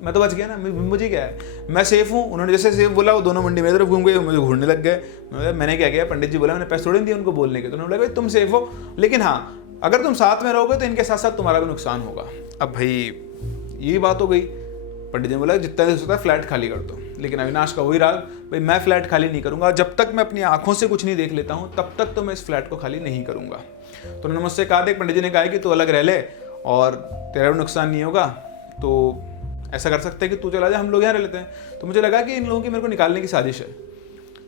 मैं तो बच गया ना, मुझे क्या है, मैं सेफ हूँ। उन्होंने जैसे सेफ बोला वो दोनों मंडी मेरी तरफ घूम गए, मुझे घूरने लग गए। मैंने क्या किया, पंडित जी बोला, मैंने पैसे थोड़े दिए उनको बोलने के, तो उन्होंने बोला भाई तुम सेफ हो, लेकिन हाँ अगर तुम साथ में रहोगे तो इनके साथ साथ तुम्हारा भी नुकसान होगा। अब भाई यही बात हो गई। पंडित जी ने बोला जितना देर होता है फ्लैट खाली कर दो, लेकिन अविनाश का वही राग, भाई मैं फ्लैट खाली नहीं करूंगा, जब तक मैं अपनी आंखों से कुछ नहीं देख लेता हूँ तब तक तो मैं इस फ्लैट को खाली नहीं करूंगा। तो उन्होंने मुझसे कहा था, पंडित जी ने कहा कि तू अलग रह ले और तेरा भी नुकसान नहीं होगा, तो ऐसा कर सकते हैं कि तू चला जा, हम लोग यहाँ रह लेते हैं। तो मुझे लगा कि इन लोगों की मेरे को निकालने की साजिश है,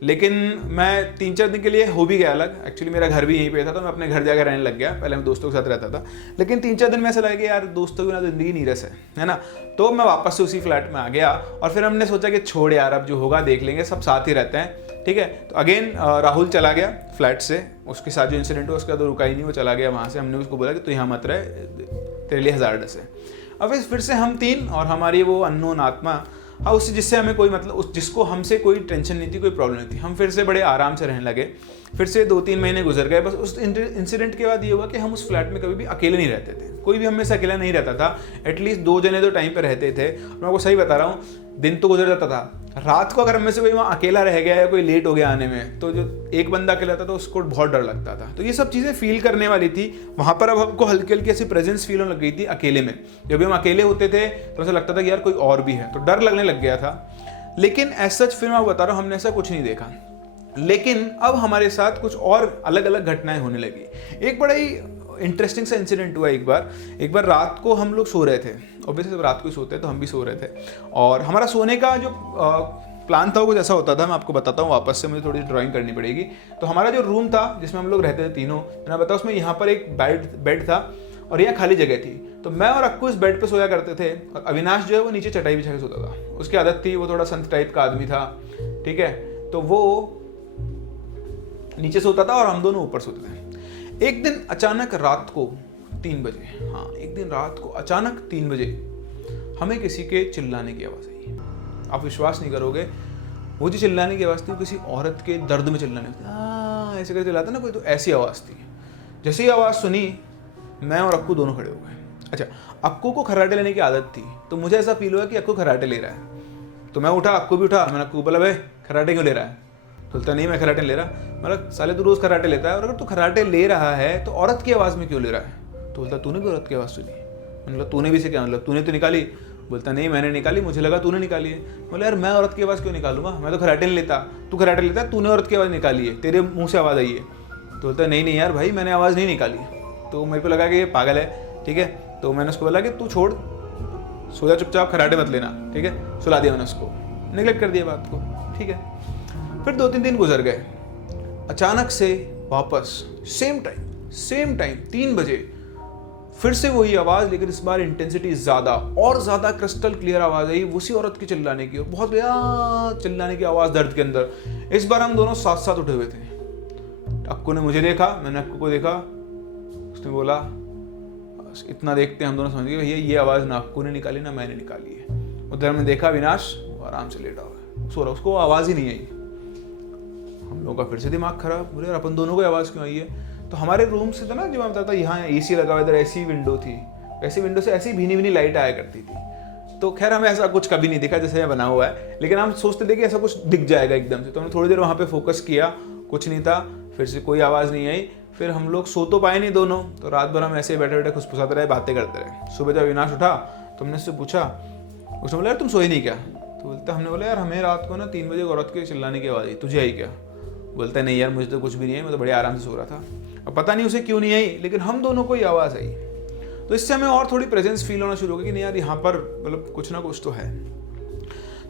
लेकिन मैं 3-4 दिन के लिए हो भी गया अलग। एक्चुअली मेरा घर भी यहीं पे था, तो मैं अपने घर जाकर रहने लग गया। पहले मैं दोस्तों के साथ रहता था, लेकिन 3-4 दिन में ऐसा लगा कि यार दोस्तों की ना ज़िंदगी नहीं रस है ना। तो मैं वापस से उसी फ्लैट में आ गया और फिर हमने सोचा कि छोड़ यार अब जो होगा देख लेंगे, सब साथ ही रहते हैं, ठीक है। तो अगेन राहुल चला गया फ्लैट से, उसके साथ जो इंसिडेंट हुआ उसके बाद रुका ही नहीं, वो चला गया वहाँ से। हमने उसको बोला कि तू यहाँ मत रहे, तेरे लिए हज़ार्डस है। अब फिर से हम तीन और हमारी वो अननोन आत्मा, हाँ उससे जिससे हमें कोई मतलब जिसको हमसे कोई टेंशन नहीं थी, कोई प्रॉब्लम नहीं थी, हम फिर से बड़े आराम से रहने लगे। फिर से 2-3 महीने गुजर गए। बस उस इंसिडेंट के बाद ये हुआ कि हम उस फ्लैट में कभी भी अकेले नहीं रहते थे, कोई भी हमें से अकेला नहीं रहता था। एटलीस्ट 2 जने तो टाइम पे रहते थे। मैं आपको सही बता रहा हूँ, दिन तो गुजर जाता था, रात को अगर हमें से कोई वहाँ अकेला रह गया या कोई लेट हो गया आने में, तो जो एक बंदा अकेला था तो उसको बहुत डर लगता था। तो ये सब चीज़ें फील करने वाली थी वहाँ पर। अब हमको हल्की हल्की ऐसी प्रेजेंस फील होने लग गई थी अकेले में। जब भी हम अकेले होते थे तो ऐसा लगता था कि यार कोई और भी है, तो डर लगने लग गया था। लेकिन एज सच फिर मैं बता रहा हूँ, हमने ऐसा कुछ नहीं देखा। लेकिन अब हमारे साथ कुछ और अलग अलग घटनाएं होने लगी। एक बड़ा ही इंटरेस्टिंग सा इंसिडेंट हुआ एक बार रात को हम लोग सो रहे थे, ऑब्वियसली रात को ही सोते हैं तो हम भी सो रहे थे, और हमारा सोने का जो प्लान था वो कुछ ऐसा होता था, मैं आपको बताता हूँ वापस से, मुझे थोड़ी ड्राइंग करनी पड़ेगी। तो हमारा जो रूम था जिसमें हम लोग रहते थे तीनों, मैंने बताया उसमें यहाँ पर एक बेड था और यहाँ खाली जगह थी। तो मैं और अक्कू इस बेड पे सोया करते थे और अविनाश जो है वो नीचे चटाई बिछा के सोता था। उसकी आदत थी, वो थोड़ा संत टाइप का आदमी था, ठीक है, तो वो नीचे सोता था और हम दोनों ऊपर सोते थे। एक दिन अचानक रात को 3 बजे, हाँ एक दिन रात को अचानक 3 बजे हमें किसी के चिल्लाने की आवाज़ आई। आप विश्वास नहीं करोगे, वो जो चिल्लाने की आवाज़ थी वो किसी औरत के दर्द में चिल्लाने की, ऐसे करके चिल्लाता ना कोई, तो ऐसी आवाज़ थी। जैसे ही आवाज़ सुनी मैं और अक्कू दोनों खड़े हो गए। अच्छा, अक्कू को खर्राटे लेने की आदत थी, तो मुझे ऐसा फील हुआ कि अक्कू खर्राटे ले रहा है, तो मैं उठा, अक्कू भी उठा। मैंने अक्कू बोला, भाई खर्राटे क्यों ले रहा है? तो बोलता नहीं मैं खर्राटे ले रहा। मतलब साले तू रोज़ खर्राटे लेता है, और अगर तू खर्राटे ले रहा है तो औरत की आवाज़ में क्यों ले रहा है? तो बोलता तूने भी औरत की आवाज़ सुनी? मतलब तूने भी से क्या मतलब, तूने तो निकाली? बोलता नहीं मैंने निकाली, मुझे लगा तूने निकाली है। बोले यार मैं औरत की आवाज़ क्यों निकालूंगा, मैं तो खर्राटे नहीं लेता, तू खर्राटे लेता है, तूने औरत की आवाज़ निकाली है, तेरे मुंह से आवाज़ आई है। तो बोलता नहीं नहीं यार भाई मैंने आवाज़ नहीं निकाली। तो मेरे को लगा कि ये पागल है, ठीक है, तो मैंने उसको बोला कि तू छोड़, सो जा चुपचाप, खर्राटे मत लेना, ठीक है, सुला दिया मैंने उसको, निगलेक्ट कर दिया बात को, ठीक है। फिर 2-3 दिन गुजर गए, अचानक से वापस सेम टाइम 3 बजे फिर से वही आवाज़, लेकिन इस बार इंटेंसिटी ज़्यादा और ज़्यादा क्रिस्टल क्लियर आवाज़ आई, उसी औरत की चिल्लाने की, बहुत चिल्लाने की आवाज़ दर्द के अंदर। इस बार हम दोनों साथ साथ उठे हुए थे। अक्कू ने मुझे देखा, मैंने अक्कू को देखा, उसने बोला, इतना देखते हम दोनों समझ गए भैया ये आवाज़ ना अक्कू ने निकाली ना मैंने निकाली है। उधर मैंने देखा अविनाश आराम से लेटा हुआ है, सो रहा, उसको आवाज़ ही नहीं आई। हम लोगों का फिर से दिमाग खराब, बोले यार अपन दोनों को आवाज़ क्यों आई है? तो हमारे रूम से था ना, जो मैं बताता यहाँ AC लगा हुआ, इधर ऐसी विंडो थी, ऐसी विंडो से ऐसी भीनी भीनी लाइट आया करती थी। तो खैर हमें ऐसा कुछ कभी नहीं दिखा जैसे ये बना हुआ है, लेकिन हम सोचते थे कि ऐसा कुछ दिख जाएगा एकदम से। तो हमने थोड़ी देर वहाँ पे फोकस किया, कुछ नहीं था, फिर से कोई आवाज़ नहीं आई। फिर हम लोग सो तो पाए नहीं दोनों, तो रात भर हम ऐसे बैठे बैठे खुसफुसाते रहे, बातें करते रहे। सुबह जब अविनाश उठा तो हमने उससे पूछा, उसने बोला यार तुम सोए नहीं क्या? तो बोलता, हमने बोला यार हमें रात को ना 3 बजे औरत के चिल्लाने की आवाज़ आई, तुझे आई क्या? बोलता नहीं यार मुझे तो कुछ भी नहीं है, मैं तो बड़े आराम से सो रहा था। अब पता नहीं उसे क्यों नहीं आई, लेकिन हम दोनों को ही आवाज़ आई। तो इससे हमें और थोड़ी प्रेजेंस फील होना शुरू हो गई कि नहीं यार यहाँ पर मतलब कुछ ना कुछ तो है।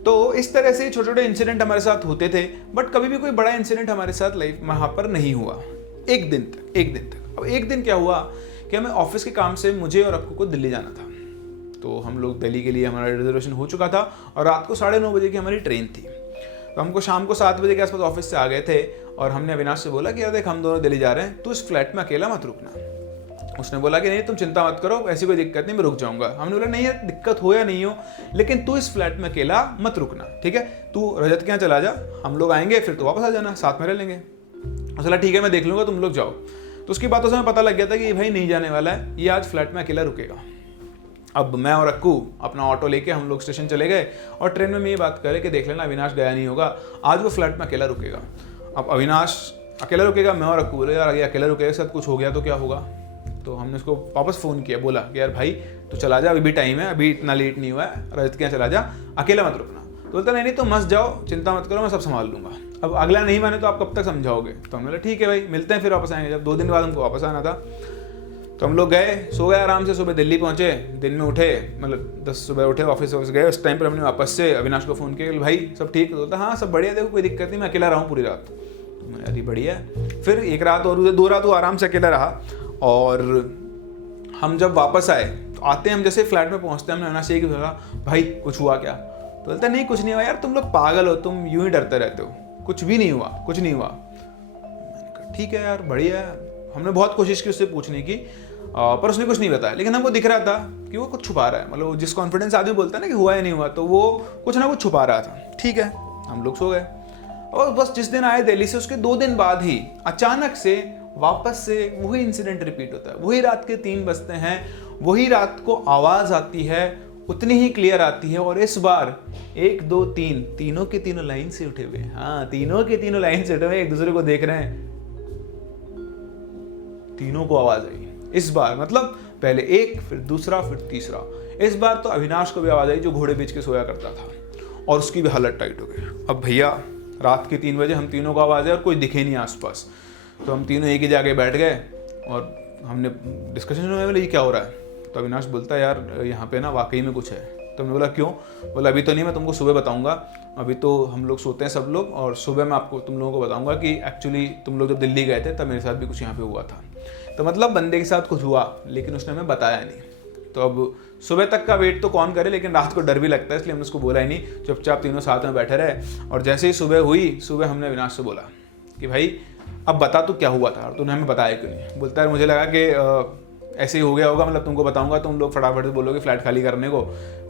तो इस तरह से छोटे छोटे इंसिडेंट हमारे साथ होते थे, बट कभी भी कोई बड़ा इंसिडेंट हमारे साथ लाइफ में वहाँ पर नहीं हुआ, एक दिन तक। अब एक दिन क्या हुआ कि हमें ऑफिस के काम से मुझे और अक्कू को दिल्ली जाना था। तो हम लोग दिल्ली के लिए, हमारा रिजर्वेशन हो चुका था और रात को 9:30 बजे की हमारी ट्रेन थी। तो हमको शाम को 7 बजे के आसपास ऑफिस से आ गए थे और हमने अविनाश से बोला कि यार देख हम दोनों दिल्ली जा रहे हैं, तू इस फ्लैट में अकेला मत रुकना। उसने बोला कि नहीं तुम चिंता मत करो, ऐसी कोई दिक्कत नहीं, मैं रुक जाऊंगा। हमने बोला नहीं यार दिक्कत हो या नहीं हो, लेकिन तू इस फ्लैट में अकेला मत रुकना, ठीक है, तू रजत के यहाँ चला जा, हम लोग आएंगे फिर तो वापस आ जाना, साथ में रह लेंगे। उसने ठीक है मैं देख लूंगा, तुम लोग जाओ। तो उसकी बातों से हमें पता लग गया था कि ये भाई नहीं जाने वाला है, ये आज फ्लैट में अकेला रुकेगा। अब मैं और अक्कू अपना ऑटो लेके हम लोग स्टेशन चले गए और ट्रेन में ये बात करे कि देख लेना अविनाश गया नहीं होगा, आज वो फ्लैट में अकेला रुकेगा। अब अविनाश अकेला रुकेगा, मैं और अक्कू बोले यार ये अकेला रुकेगा, साथ कुछ हो गया तो क्या होगा। तो हमने उसको वापस फ़ोन किया, बोला कि यार भाई तू चला जा, अभी भी टाइम है, अभी इतना लेट नहीं हुआ है, रजत के यहाँ चला जा, अकेला मत रुकना। तो बोलता नहीं तो मस्त जाओ, चिंता मत करो, मैं सब संभाल लूँगा। अब अगला नहीं माने तो आप कब तक समझाओगे? तो हमने बोला ठीक है भाई मिलते हैं, फिर वापस आएंगे। जब 2 दिन बाद हमको वापस आना था तो हम लोग गए, सो गए आराम से, सुबह दिल्ली पहुंचे, दिन में उठे, मतलब 10 सुबह उठे, ऑफिस गए। उस टाइम पर हमने वापस से अविनाश को फ़ोन किया, भाई सब ठीक? तो बोलता हाँ सब बढ़िया, देखो कोई दिक्कत नहीं, मैं अकेला रहा हूँ पूरी रात। अरे बढ़िया। फिर 1 रात और 2 रात वो आराम से अकेला रहा। और हम जब वापस आए तो आते हम जैसे फ्लैट में पहुँचते हैं, हमने अविनाश से बोला भाई कुछ हुआ क्या? तो बोलता नहीं कुछ नहीं हुआ यार, तुम लोग पागल हो, तुम यूं ही डरते रहते हो, कुछ भी नहीं हुआ, कुछ नहीं हुआ। मैंने कहा ठीक है यार बढ़िया है। हमने बहुत कोशिश की उससे पूछने की, पर उसने कुछ नहीं बताया, लेकिन हमको दिख रहा था कि वो कुछ छुपा रहा है। मतलब जिस कॉन्फिडेंस आदमी बोलता है ना कि हुआ या नहीं हुआ, तो वो कुछ ना कुछ छुपा रहा था। ठीक है हम लोग सो गए और बस जिस दिन आए दिल्ली से उसके 2 दिन बाद ही अचानक से वापस से वही इंसिडेंट रिपीट होता है। वही रात के 3 बजते हैं, वही रात को आवाज़ आती है, उतनी ही क्लियर आती है। और इस बार 1 2 3 तीनों के तीनों लाइन से उठे हुए, हाँ तीनों के तीनों लाइन से उठे हुए, एक दूसरे को देख रहे हैं। तीनों को आवाज़ आई इस बार, मतलब पहले एक, फिर दूसरा, फिर तीसरा। इस बार तो अविनाश को भी आवाज़ आई जो घोड़े बेच के सोया करता था, और उसकी भी हालत टाइट हो गई। अब भैया रात के 3 बजे हम तीनों को आवाज़ है और कोई दिखे नहीं आसपास। तो हम तीनों एक ही जगह बैठ गए और हमने डिस्कशन में बोला ये क्या हो रहा है, तो अविनाश बोलता है यार यहाँ पे ना वाकई में कुछ है। तो हमने बोला क्यों? बोला अभी तो नहीं, मैं तुमको सुबह बताऊंगा, अभी तो हम लोग सोते हैं सब लोग, और सुबह मैं आपको तुम लोगों को बताऊंगा कि एक्चुअली तुम लोग जब दिल्ली गए थे तब मेरे साथ भी कुछ यहाँ पे हुआ था। तो मतलब बंदे के साथ कुछ हुआ, लेकिन उसने हमें बताया नहीं। तो अब सुबह तक का वेट तो कौन करे, लेकिन रात को डर भी लगता है, इसलिए हमने उसको बोला ही नहीं, चुपचाप तीनों साथ में बैठे रहे। और जैसे ही सुबह हुई, सुबह हमने अविनाश से बोला कि भाई अब बता तू क्या हुआ था, और तूने हमें बताया क्यों नहीं? बोलता है मुझे लगा कि ऐसे ही हो गया होगा, मतलब तुमको बताऊंगा तुम लोग फटाफट से बोलोगे फ्लैट खाली करने को,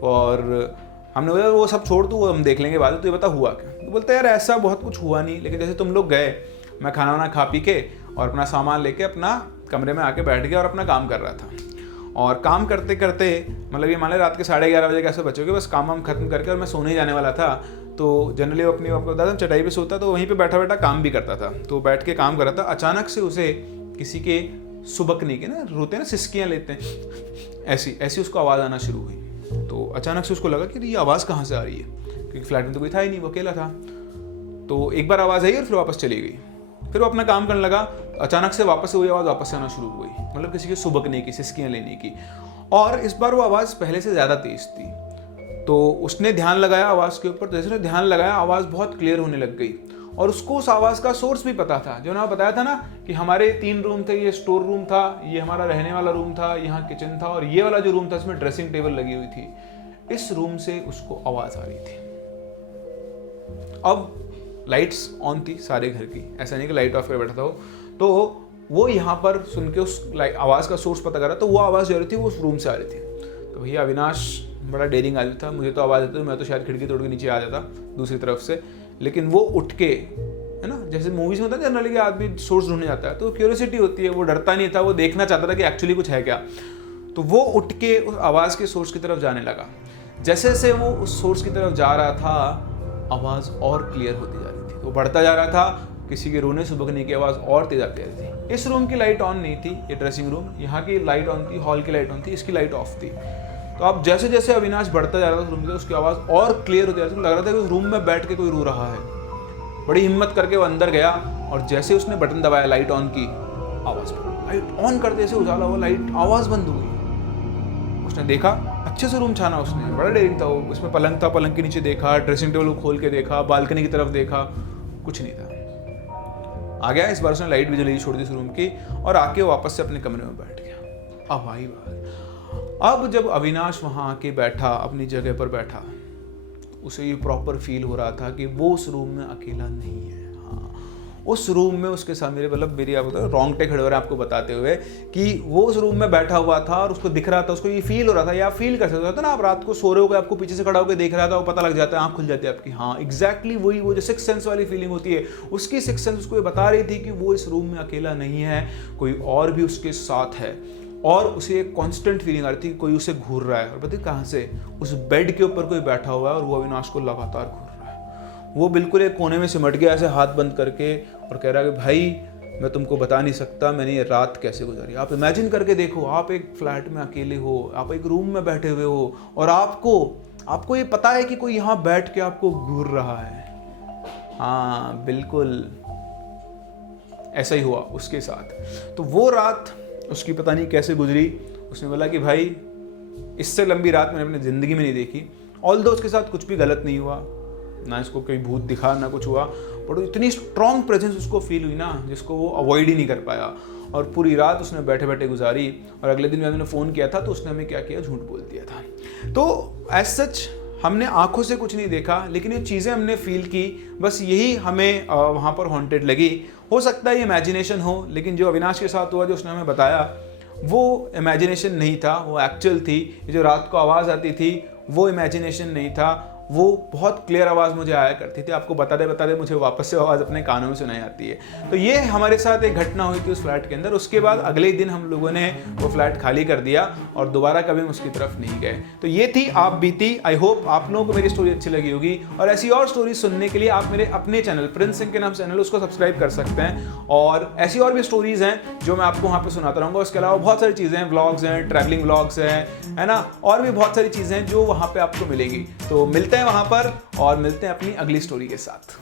और हमने बोला वो सब छोड़ तू, वो हम देख लेंगे बाद में, तो ये बता हुआ क्या? तो बोलता है यार ऐसा बहुत कुछ हुआ नहीं, लेकिन जैसे तुम लोग गए, मैं खाना वाना खा पी के और अपना सामान लेके अपना कमरे में आके बैठ गया और अपना काम कर रहा था। और काम करते करते मतलब ये मान लें रात के 11:30 बजे कैसे बचे, बस काम वाम खत्म करके और मैं सोने ही जाने वाला था। तो जनरली वो अपनी आपको बता चटाई पे सोता, तो वहीं पे बैठा बैठा काम भी करता था, तो बैठ के काम कर रहा था। अचानक से उसे किसी के सुबकने के ना, रोते हैं ना, सिसकियाँ लेते हैं, ऐसी ऐसी उसको आवाज़ आना शुरू हुई। तो अचानक से उसको लगा कि ये आवाज़ कहाँ से आ रही है, क्योंकि फ्लैट में तो कोई था ही नहीं, वो अकेला था। तो एक बार आवाज़ आई और फिर वापस चली गई। फिर वो अपना काम करने लगा, अचानक से वापस से वही आवाज़ वापस से आना शुरू हो गई, मतलब किसी के सुबकने की, सिसकियाँ लेने की। और इस बार वो आवाज़ पहले से ज़्यादा तेज़ थी। तो उसने ध्यान लगाया आवाज़ के ऊपर, जैसे उसने ध्यान लगाया आवाज़ बहुत क्लियर होने लग गई, और उसको उस आवाज़ का सोर्स भी पता था। जो ना बताया था ना कि हमारे 3 रूम थे, ये स्टोर रूम था, ये हमारा रहने वाला रूम था, यहाँ किचन था, और ये वाला जो रूम था इसमें ड्रेसिंग टेबल लगी हुई थी। इस रूम से उसको आवाज़ आ रही थी। अब लाइट्स ऑन थी सारे घर की, ऐसा नहीं कि लाइट ऑफ कर बैठा था वो। तो वो यहाँ पर सुन के उस आवाज़ का सोर्स पता करा, तो वो आवाज़ जो रही थी वो उस रूम से आ रही थी। तो भैया अविनाश बड़ा डेयरिंग आदमी था, मुझे तो आवाज़ आती, मैं तो शायद खिड़की तोड़ के नीचे आ जाता दूसरी तरफ से, लेकिन वो उठ के, है ना, जैसे मूवीज में होता है जनरली कि आदमी सोर्स ढूंढने जाता है, तो क्यूरियोसिटी होती है, वो डरता नहीं था, वो देखना चाहता था कि एक्चुअली कुछ है क्या। तो वो उठ के उस आवाज़ के सोर्स की तरफ जाने लगा। जैसे जैसे वो उस सोर्स की तरफ जा रहा था, आवाज़ और क्लियर होती जा रही थी, वो बढ़ता जा रहा था, किसी के रोने सुबकने की आवाज़ और तेज आती रही थी। इस रूम की लाइट ऑन नहीं थी, ये ड्रेसिंग रूम, यहाँ की लाइट ऑन थी, हॉल की लाइट ऑन थी, इसकी लाइट ऑफ थी। तो अब जैसे जैसे अविनाश बढ़ता जा रहा था उस रूम में, उसकी आवाज़ और क्लियर होती जा रही थी, लग रहा था कि उस रूम में बैठ के कोई रो रहा है। बड़ी हिम्मत करके वो अंदर गया, और जैसे उसने बटन दबाया लाइट ऑन की, आवाज़ बंद। लाइट ऑन करते से उजाला हुआ, लाइट आवाज़ बंद हुई। उसने देखा, अच्छे से रूम छाना उसने, बड़ा डेयरिंग था वो। उसमें पलंग था, पलंग के नीचे देखा, ड्रेसिंग टेबल को खोल के देखा, बालकनी की तरफ देखा, कुछ नहीं था। आ गया, इस बार उसने लाइट भी जली छोड़ दी रूम की, और आके वापस से अपने कमरे में बैठ गया। अब आई बात, अब जब अविनाश वहाँ आके बैठा, अपनी जगह पर बैठा, उसे ये प्रॉपर फील हो रहा था कि वो उस रूम में अकेला नहीं है। हाँ, उस रूम में उसके साथ मेरी आप रोंगटे खड़े हो रहे हैं आपको बताते हुए कि वो उस रूम में बैठा हुआ था और उसको दिख रहा था, उसको ये फील हो रहा था, या फील कर सकता था ना, आप रात को सो रहे हो, आपको पीछे से खड़ा होकर देख रहा था, वो पता लग जाता है, आँख खुल जाती है आपकी। हाँ एग्जैक्टली वही, वो जो सिक्स सेंस वाली फीलिंग होती है, उसकी सिक्स सेंस उसको ये बता रही थी कि वो इस रूम में अकेला नहीं है, कोई और भी उसके साथ है। और उसे एक कांस्टेंट फीलिंग आ रही थी कि कोई उसे घूर रहा है, और पता है कहाँ से? उस बेड के ऊपर कोई बैठा हुआ है और वो अविनाश को लगातार घूर रहा है। वो बिल्कुल एक कोने में सिमट गया ऐसे हाथ बंद करके, और कह रहा है कि भाई मैं तुमको बता नहीं सकता मैंने ये रात कैसे गुजारी। आप इमेजिन करके देखो, आप एक फ्लैट में अकेले हो, आप एक रूम में बैठे हुए हो, और आपको ये पता है कि कोई यहाँ बैठ के आपको घूर रहा है। हाँ बिल्कुल ऐसा ही हुआ उसके साथ। तो वो रात उसकी पता नहीं कैसे गुजरी। उसने बोला कि भाई इससे लंबी रात मैंने अपनी ज़िंदगी में नहीं देखी। ऑल्दो उसके साथ कुछ भी गलत नहीं हुआ, ना इसको कोई भूत दिखा, ना कुछ हुआ, बट इतनी स्ट्रॉन्ग प्रेजेंस उसको फील हुई ना, जिसको वो अवॉइड ही नहीं कर पाया। और पूरी रात उसने बैठे बैठे गुजारी, और अगले दिन जब मैंने फ़ोन किया था तो उसने हमें क्या किया, झूठ बोल दिया था। तो एज सच हमने आंखों से कुछ नहीं देखा, लेकिन ये चीज़ें हमने फील की, बस यही हमें वहाँ पर हॉन्टेड लगी। हो सकता है ये इमेजिनेशन हो, लेकिन जो अविनाश के साथ हुआ, जो उसने हमें बताया, वो इमेजिनेशन नहीं था, वो एक्चुअल थी। जो रात को आवाज़ आती थी वो इमेजिनेशन नहीं था, वो बहुत क्लियर आवाज़ मुझे आया करती थी। आपको बताते बताते मुझे वापस से आवाज़ अपने कानों में सुनाई आती है। तो ये हमारे साथ एक घटना हुई थी उस फ्लैट के अंदर। उसके बाद अगले दिन हम लोगों ने वो फ्लैट खाली कर दिया और दोबारा कभी हम उसकी तरफ नहीं गए। तो ये थी आप बीती। आई होप आप लोगों को मेरी स्टोरी अच्छी लगी होगी, और ऐसी और स्टोरी सुनने के लिए आप मेरे अपने चैनल प्रिंस सिंह के नाम चैनल, उसको सब्सक्राइब कर सकते हैं। और ऐसी और भी स्टोरीज़ हैं जो मैं आपको वहाँ पर सुनाता रहूँगा। उसके अलावा बहुत सारी चीज़ें हैं, व्लॉग्स हैं, ट्रैवलिंग व्लॉग्स हैं, है ना, और भी बहुत सारी चीज़ें हैं जो वहाँ पर आपको मिलेगी। तो मिलते हैं वहाँ पर, और मिलते हैं अपनी अगली स्टोरी के साथ।